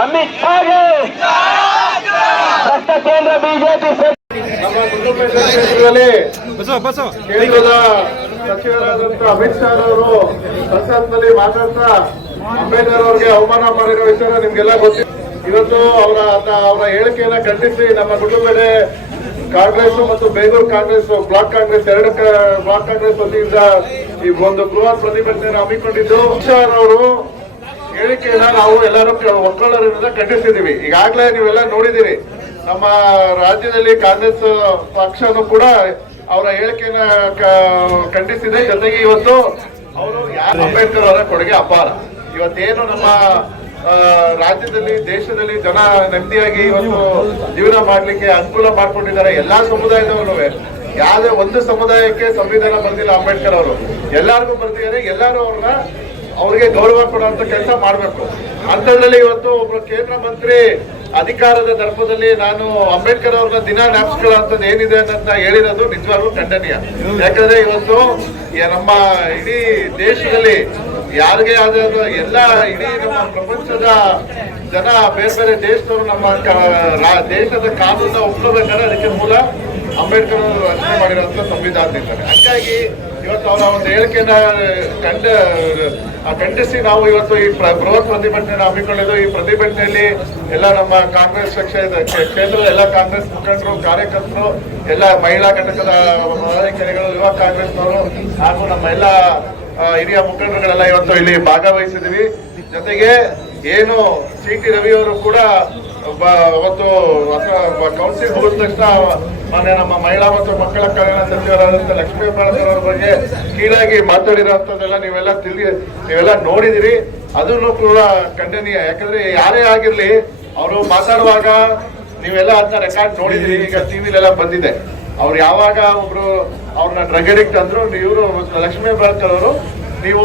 ಅಮಿತ್ ಶಾಗೆ ಭ್ರಷ್ಟ ಕೇಂದ್ರ ಬಿಜೆಪಿ ನಮ್ಮ ಗುಂಡ್ಲುಪೇಟೆ ಕ್ಷೇತ್ರದಲ್ಲಿ ಕೇಂದ್ರದ ಸಚಿವರಾದಂತಹ ಅಮಿತ್ ಶಾ ಅವರು ಸಂಸತ್ನಲ್ಲಿ ಮಾತಾಡ್ತಾ ಅಂಬೇಡ್ಕರ್ ಅವರಿಗೆ ಅವಮಾನ ಮಾಡಿರೋ ವಿಚಾರ ನಿಮ್ಗೆಲ್ಲ ಗೊತ್ತಿದೆ. ಇವತ್ತು ಅವರ ಹೇಳಿಕೆಯನ್ನ ಖಂಡಿಸಿ ನಮ್ಮ ಗುಂಡ್ಲುಪೇಟೆ ಕಾಂಗ್ರೆಸ್ ಮತ್ತು ಬೇಗೂರು ಕಾಂಗ್ರೆಸ್ ಬ್ಲಾಕ್ ಕಾಂಗ್ರೆಸ್ ಎರಡು ಬ್ಲಾಕ್ ಕಾಂಗ್ರೆಸ್ ವತಿಯಿಂದ ಈ ಒಂದು ಬೃಹತ್ ಪ್ರತಿಭಟನೆಯನ್ನು ಹಮ್ಮಿಕೊಂಡಿದ್ದು ಶಾ ಅವರು ಹೇಳಿಕೆಯನ್ನ ನಾವು ಎಲ್ಲರೂ ಒಕ್ಕಲರಿಂದ ಖಂಡಿಸಿದ್ದೀವಿ. ಈಗಾಗಲೇ ನೀವೆಲ್ಲ ನೋಡಿದ್ದೀರಿ, ನಮ್ಮ ರಾಜ್ಯದಲ್ಲಿ ಕಾಂಗ್ರೆಸ್ ಪಕ್ಷನೂ ಕೂಡ ಅವರ ಹೇಳಿಕೆಯನ್ನ ಖಂಡಿಸಿದೆ. ಜೊತೆಗೆ ಇವತ್ತು ಅವರು ಅಂಬೇಡ್ಕರ್ ಅವರ ಕೊಡುಗೆ ಅಪಾರ. ಇವತ್ತೇನು ನಮ್ಮ ರಾಜ್ಯದಲ್ಲಿ ದೇಶದಲ್ಲಿ ಜನ ನೆಮ್ಮದಿಯಾಗಿ ಇವತ್ತು ಜೀವನ ಮಾಡ್ಲಿಕ್ಕೆ ಅನುಕೂಲ ಮಾಡ್ಕೊಂಡಿದ್ದಾರೆ. ಎಲ್ಲಾ ಸಮುದಾಯದವರು, ಯಾವುದೇ ಒಂದು ಸಮುದಾಯಕ್ಕೆ ಸಂವಿಧಾನ ಬರೆದಿಲ್ಲ ಅಂಬೇಡ್ಕರ್ ಅವರು, ಎಲ್ಲರಿಗೂ ಬರ್ತಿದ್ದಾರೆ. ಎಲ್ಲರೂ ಅವ್ರಿಗೆ ಗೌರವ ಕೊಡುವಂತ ಕೆಲಸ ಮಾಡಬೇಕು. ಅಂಥದ್ರಲ್ಲಿ ಇವತ್ತು ಒಬ್ರು ಕೇಂದ್ರ ಮಂತ್ರಿ ಅಧಿಕಾರದ ದರ್ಪದಲ್ಲಿ ನಾನು ಅಂಬೇಡ್ಕರ್ ಅವ್ರನ್ನ ದಿನ ಜ್ಞಾಪಿಸ್ಕೊಳ್ಳುವಂಥದ್ದು ಏನಿದೆ ಅಂತ ಹೇಳಿರೋದು ನಿಜವಾಗ್ಲೂ ಖಂಡನೀಯ. ಯಾಕಂದ್ರೆ ಇವತ್ತು ನಮ್ಮ ಇಡೀ ದೇಶದಲ್ಲಿ ಯಾರಿಗೆ ಆದ ಎಲ್ಲ ಇಡೀ ನಮ್ಮ ಪ್ರಪಂಚದ ಜನ ಬೇರೆ ಬೇರೆ ದೇಶದವರು ನಮ್ಮ ದೇಶದ ಕಾನೂನ ಒಪ್ಕೋಬೇಕಾದ್ರೆ ಅದಕ್ಕೆ ಮೂಲ ಅಂಬೇಡ್ಕರ್ ಅವರು ರಚನೆ ಮಾಡಿರುವಂತ ಸಂವಿಧಾನದಿಂದಾನೆ. ಹಾಗಾಗಿ ಇವತ್ತು ಅವರ ಒಂದು ಹೇಳಿಕೆಯನ್ನ ಖಂಡಿಸಿ ನಾವು ಇವತ್ತು ಈ ಬೃಹತ್ ಪ್ರತಿಭಟನೆಯನ್ನು ಹಮ್ಮಿಕೊಂಡಿದ್ದು. ಈ ಪ್ರತಿಭಟನೆಯಲ್ಲಿ ಎಲ್ಲ ನಮ್ಮ ಕಾಂಗ್ರೆಸ್ ಕ್ಷೇತ್ರದ ಎಲ್ಲ ಕಾಂಗ್ರೆಸ್ ಮುಖಂಡರು, ಕಾರ್ಯಕರ್ತರು, ಎಲ್ಲ ಮಹಿಳಾ ಘಟಕದ ಪದಾಧಿಕಾರಿಗಳು, ಯುವ ಕಾಂಗ್ರೆಸ್ನವರು ಹಾಗೂ ನಮ್ಮ ಎಲ್ಲ ಹಿರಿಯ ಮುಖಂಡರುಗಳೆಲ್ಲ ಇವತ್ತು ಇಲ್ಲಿ ಭಾಗವಹಿಸಿದ್ವಿ. ಜೊತೆಗೆ ಏನು ಸಿ.ಟಿ. ರವಿ ಅವರು ಕೂಡ ಅವತ್ತು ಕೌನ್ಸಿಲ್ ಮುಗಿದ ತಕ್ಷಣ ನಮ್ಮ ಮಹಿಳಾ ಮತ್ತು ಮಕ್ಕಳ ಕಲ್ಯಾಣ ಸಚಿವರಾದಂಥ ಲಕ್ಷ್ಮೀ ಹೆಬ್ಬಾಳ್ಕರ್ ಅವರ ಬಗ್ಗೆ ಕೀಳಾಗಿ ಮಾತಾಡಿರೋಂಥದ್ದೆಲ್ಲ ನೀವೆಲ್ಲ ನೋಡಿದಿರಿ. ಅದನ್ನು ಕೂಡ ಖಂಡನೀಯ. ಯಾಕಂದ್ರೆ ಯಾರೇ ಆಗಿರ್ಲಿ, ಅವರು ಮಾತಾಡುವಾಗ ನೀವೆಲ್ಲ ಅದನ್ನ ರೆಕಾರ್ಡ್ ನೋಡಿದಿರಿ. ಈಗ ಟಿವಿಲೆಲ್ಲ ಬಂದಿದೆ. ಅವ್ರು ಯಾವಾಗ ಒಬ್ರು ಅವ್ರನ್ನ ಡ್ರಗ್ ಅಡಿಕ್ಟ್ ಅಂದ್ರು, ಇವರು ಲಕ್ಷ್ಮೀ ಹೆಬ್ಬಾಳ್ಕರ್ ಅವರು ನೀವು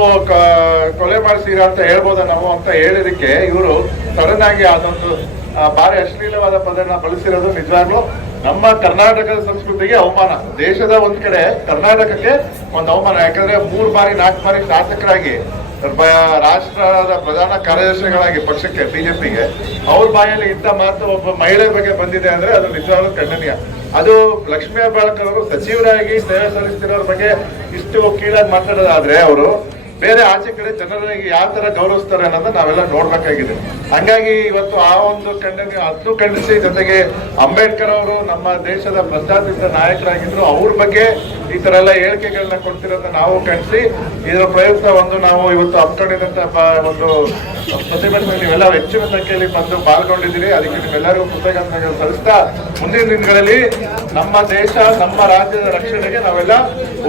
ಕೊಲೆ ಮಾಡಿಸಿರ ಅಂತ ಹೇಳ್ಬೋದ ನಾವು ಅಂತ ಹೇಳಿದಕ್ಕೆ ಇವರು ಸಡನ್ ಆಗಿ ಅದೊಂದು ಭಾರಿ ಅಶ್ಲೀಲವಾದ ಪದನ ಬಳಸಿರೋದು ನಿಜವಾಗ್ಲೂ ನಮ್ಮ ಕರ್ನಾಟಕದ ಸಂಸ್ಕೃತಿಗೆ ಅವಮಾನ. ದೇಶದ ಒಂದ್ ಕಡೆ ಕರ್ನಾಟಕಕ್ಕೆ ಒಂದು ಅವಮಾನ. ಯಾಕಂದ್ರೆ 3 ಬಾರಿ 4 ಬಾರಿ ಶಾಸಕರಾಗಿ ರಾಷ್ಟ್ರದ ಪ್ರಧಾನ ಕಾರ್ಯದರ್ಶಿಗಳಾಗಿ ಪಕ್ಷಕ್ಕೆ ಬಿಜೆಪಿಗೆ ಅವ್ರ ಬಾಯಲ್ಲಿ ಇಂಥ ಮಾತು ಒಬ್ಬ ಮಹಿಳೆ ಬಗ್ಗೆ ಬಂದಿದೆ ಅಂದ್ರೆ ಅದು ನಿಜವಾಗ್ಲೂ ಖಂಡನೀಯ. ಅದು ಲಕ್ಷ್ಮೀ ಹೆಬ್ಬಾಳ್ಕರ್ ಅವರು ಸಚಿವರಾಗಿ ಸೇವೆ ಸಲ್ಲಿಸ್ತಿರೋರ ಬಗ್ಗೆ ಇಷ್ಟು ಕೀಳಾಗಿ ಮಾತಾಡೋದಾದ್ರೆ ಅವರು ಬೇರೆ ಆಚೆ ಕಡೆ ಜನರಿಗೆ ಯಾವ ತರ ಗೌರವಿಸ್ತಾರೆ ಅನ್ನೋದನ್ನ ನಾವೆಲ್ಲ ನೋಡ್ಬೇಕಾಗಿದೆ. ಹಂಗಾಗಿ ಇವತ್ತು ಆ ಒಂದು ಅದನ್ನು ಖಂಡಿಸಿ, ಜೊತೆಗೆ ಅಂಬೇಡ್ಕರ್ ಅವರು ನಮ್ಮ ದೇಶದ ಪ್ರಜಾತಂತ್ರ ನಾಯಕರಾಗಿದ್ರು, ಅವ್ರ ಬಗ್ಗೆ ಈ ತರ ಎಲ್ಲ ಹೇಳಿಕೆಗಳನ್ನ ಕೊಡ್ತಿರೋದನ್ನ ನಾವು ಖಂಡಿಸಿ ಇದರ ಪ್ರಯುಕ್ತ ನಾವು ಇವತ್ತು ಹಮ್ಮಿಕೊಂಡಿದ್ದಂತ ಒಂದು ಪ್ರತಿಭಟನೆ ನೀವೆಲ್ಲ ಹೆಚ್ಚಿನ ಸಂಖ್ಯೆಯಲ್ಲಿ ಬಂದು ಪಾಲ್ಗೊಂಡಿದ್ದೀರಿ. ಅದಕ್ಕೆ ನಿಮ್ಮೆಲ್ಲರಿಗೂ ಕೃತಜ್ಞತೆಗಳು ಸಲ್ಲಿಸ್ತಾ ಮುಂದಿನ ದಿನಗಳಲ್ಲಿ ನಮ್ಮ ದೇಶ, ನಮ್ಮ ರಾಜ್ಯದ ರಕ್ಷಣೆಗೆ ನಾವೆಲ್ಲ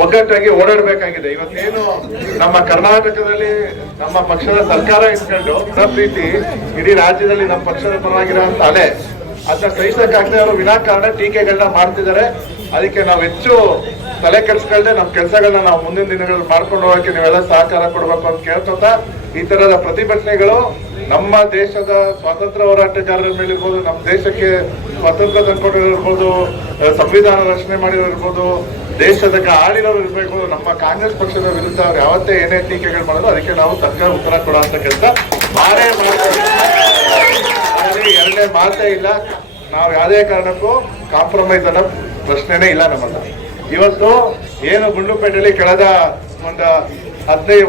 ಒಗ್ಗಟ್ಟಾಗಿ ಓಡಾಡಬೇಕಾಗಿದೆ. ಇವತ್ತೇನು ನಮ್ಮ ಕರ್ನಾಟಕದಲ್ಲಿ ನಮ್ಮ ಪಕ್ಷದ ಸರ್ಕಾರ ಇಟ್ಕೊಂಡು ಪ್ರೀತಿ ಇಡೀ ರಾಜ್ಯದಲ್ಲಿ ನಮ್ಮ ಪಕ್ಷದ ಪರವಾಗಿರುವಂತ ಅಲೆ ಅದನ್ನ ಸಹಿಸಕ್ಕಾಗದೆ ಅವರು ವಿನಾಕಾರಣ ಟೀಕೆಗಳನ್ನ ಮಾಡ್ತಿದ್ದಾರೆ. ಅದಕ್ಕೆ ನಾವು ಹೆಚ್ಚು ತಲೆ ಕೆಡಿಸ್ಕೊಳ್ಳದೆ ನಮ್ಮ ಕೆಲಸಗಳನ್ನ ನಾವು ಮುಂದಿನ ದಿನಗಳಲ್ಲಿ ಮಾಡ್ಕೊಂಡು ಹೋಗಕ್ಕೆ ನೀವೆಲ್ಲ ಸಹಕಾರ ಕೊಡ್ಬೇಕು ಅಂತ ಕೇಳ್ಕೊತಾ, ಈ ತರದ ಪ್ರತಿಭಟನೆಗಳು ನಮ್ಮ ದೇಶದ ಸ್ವಾತಂತ್ರ್ಯ ಹೋರಾಟಗಾರರ ಮೇಲೆ ಇರ್ಬೋದು, ನಮ್ಮ ದೇಶಕ್ಕೆ ಸ್ವಾತಂತ್ರ್ಯ ತಂದ್ಕೊಂಡಿರ್ಬೋದು, ಸಂವಿಧಾನ ರಚನೆ ಮಾಡಿರೋರ್ಬೋದು, ದೇಶದ ಆಳಿರೋರು ಇರಬೇಕು. ನಮ್ಮ ಕಾಂಗ್ರೆಸ್ ಪಕ್ಷದ ವಿರುದ್ಧ ಅವ್ರು ಯಾವತ್ತೇ ಏನೇ ಟೀಕೆಗಳು ಮಾಡೋದು ಅದಕ್ಕೆ ನಾವು ತಕ್ಕ ಉತ್ತರ ಕೊಡುವಂತ ಕೆಲಸ ಮಾಡೇ ಮಾಡ್ತೀವಿ. ಎರಡನೇ ಮಾತೇ ಇಲ್ಲ. ನಾವು ಯಾವುದೇ ಕಾರಣಕ್ಕೂ ಕಾಂಪ್ರಮೈಸ್ ಅನ್ನೋ ಪ್ರಶ್ನೆನೇ ಇಲ್ಲ ನಮ್ಮಲ್ಲ. ಇವತ್ತು ಏನು ಗುಂಡ್ಲುಪೇಟೆಯಲ್ಲಿ ಕಳೆದ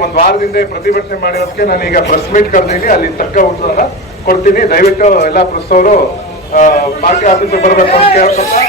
ಒಂದು ವಾರದಿಂದ ಪ್ರತಿಭಟನೆ ಮಾಡಿರೋದಕ್ಕೆ ನಾನು ಈಗ ಪ್ರೆಸ್ ಮೀಟ್ ಕರೆದಿದ್ದೀನಿ. ಅಲ್ಲಿ ತಕ್ಕ ಉತ್ತರ ಕೊಡ್ತೀನಿ. ದಯವಿಟ್ಟು ಎಲ್ಲ ಪ್ರೆಸ್ ಅವರು ಪಾರ್ಟಿ ಆಫೀಸರ್ ಬರಬೇಕು ಅಂತ ಕೇಳ್ಕೊತಾ